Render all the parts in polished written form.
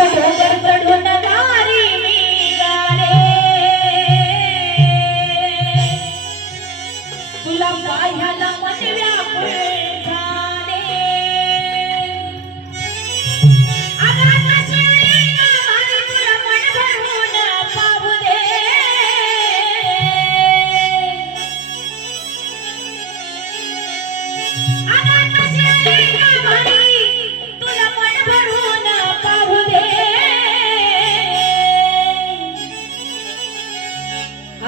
डोंगर चढून गारी निघाले तुला पाह्याला मन व्याकुळ झाले अगाध शिवली गावारी तुला मन भरून पाहू दे अगाध शिवली गावारी तुला मन भरून पाहू दे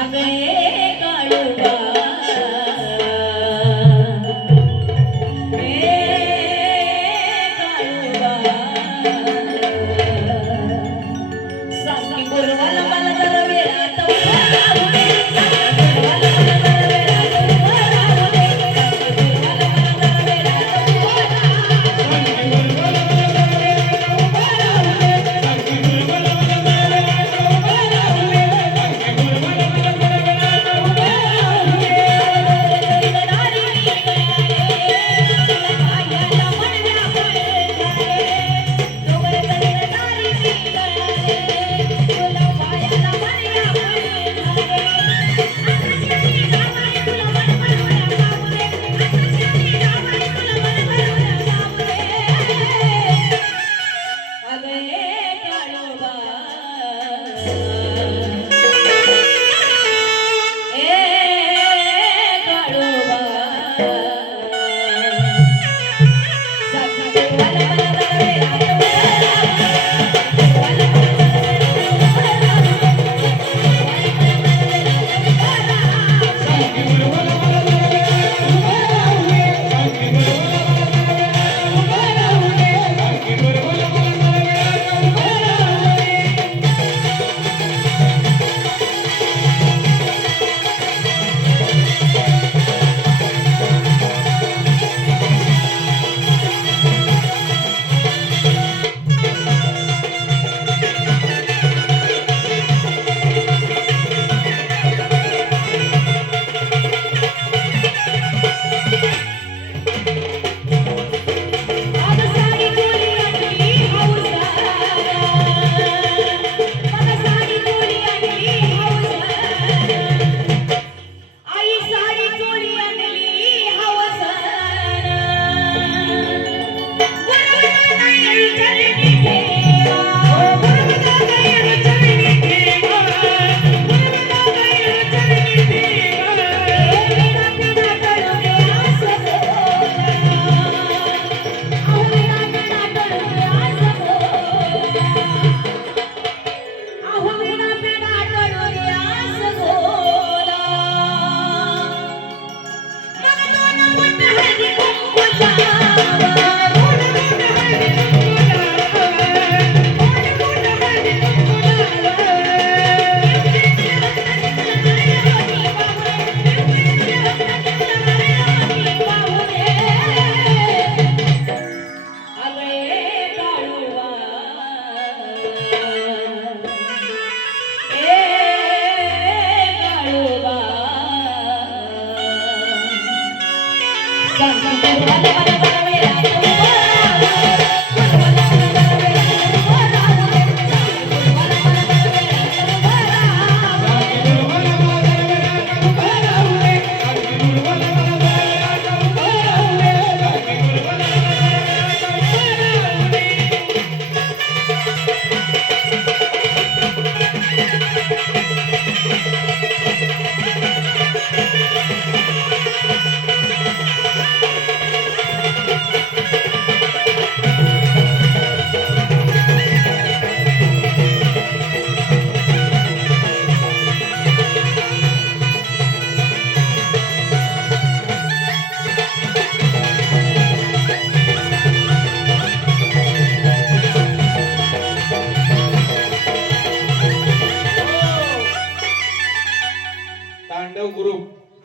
अगे काळोबा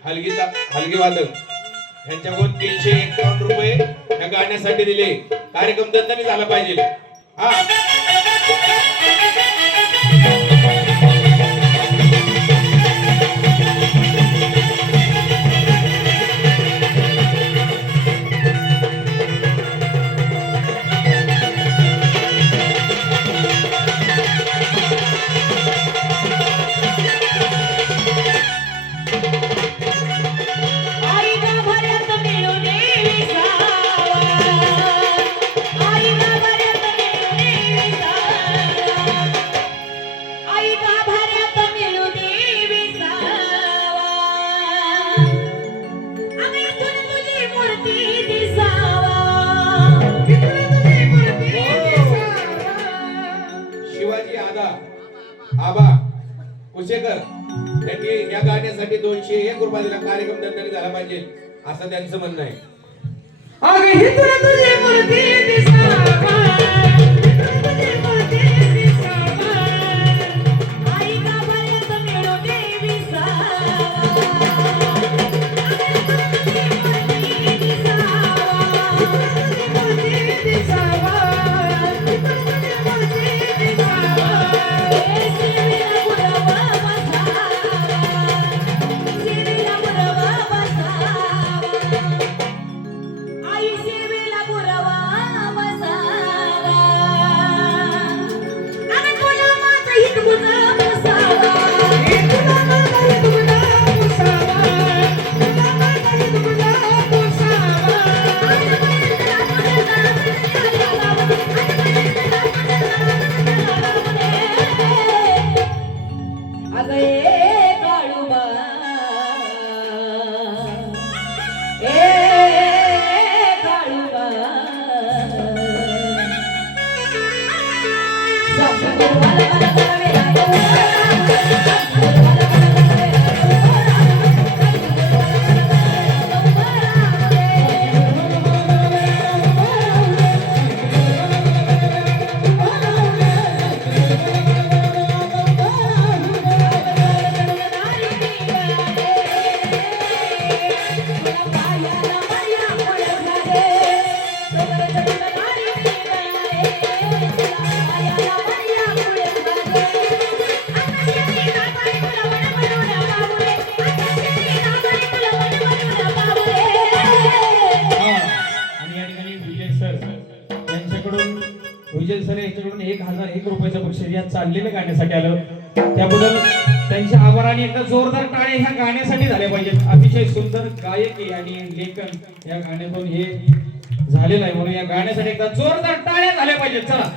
हलगी वादक यांच्याकडून 351 रुपये या गाण्यासाठी दिले. कार्यक्रम दणदणीत झाला पाहिजे. हा आबा कुशेकर त्यांनी या गाण्यासाठी 201 रुपये दिला. कार्यक्रम दणदणीत झाला पाहिजे असं त्यांचं म्हणणं आहे. अगं ही तुला तुझी मूर्ती दिसावा, तुझी मूर्ती दिसावा, आई का पर्यंत मिळू दे विसावा. तुझी मूर्ती दिसावा, तुझी मूर्ती दिसावा, तुझी मूर्ती दिसावा. ए शिवीला बुडवा बसावा, शिवीला बुडवा बसावा, आई सेवेला बुरवा बसावा. अगं तुला माझा हितगुजा बसावा, तुला माझा हितगुजा बसावा, तुला माझा हितगुजा बसावा. अगं ए काळूबा, ए काळूबा, आणि या ठिकाणी विजय सर यांच्याकडून विजय सर यांच्याकडून 1001 रुपयाचं बक्षीस या चाललेल्या गाण्यासाठी आलं. त्याबद्दल त्यांचे आभार आणि एकदा जोरदार टाळे ह्या गाण्यासाठी झाले पाहिजेत. अतिशय सुंदर गायकी आणि लेखन या गाण्यातून हे झालेलं आहे म्हणून या गाण्यासाठी एकदा जोरदार टाळ्या झाल्या पाहिजेत. चला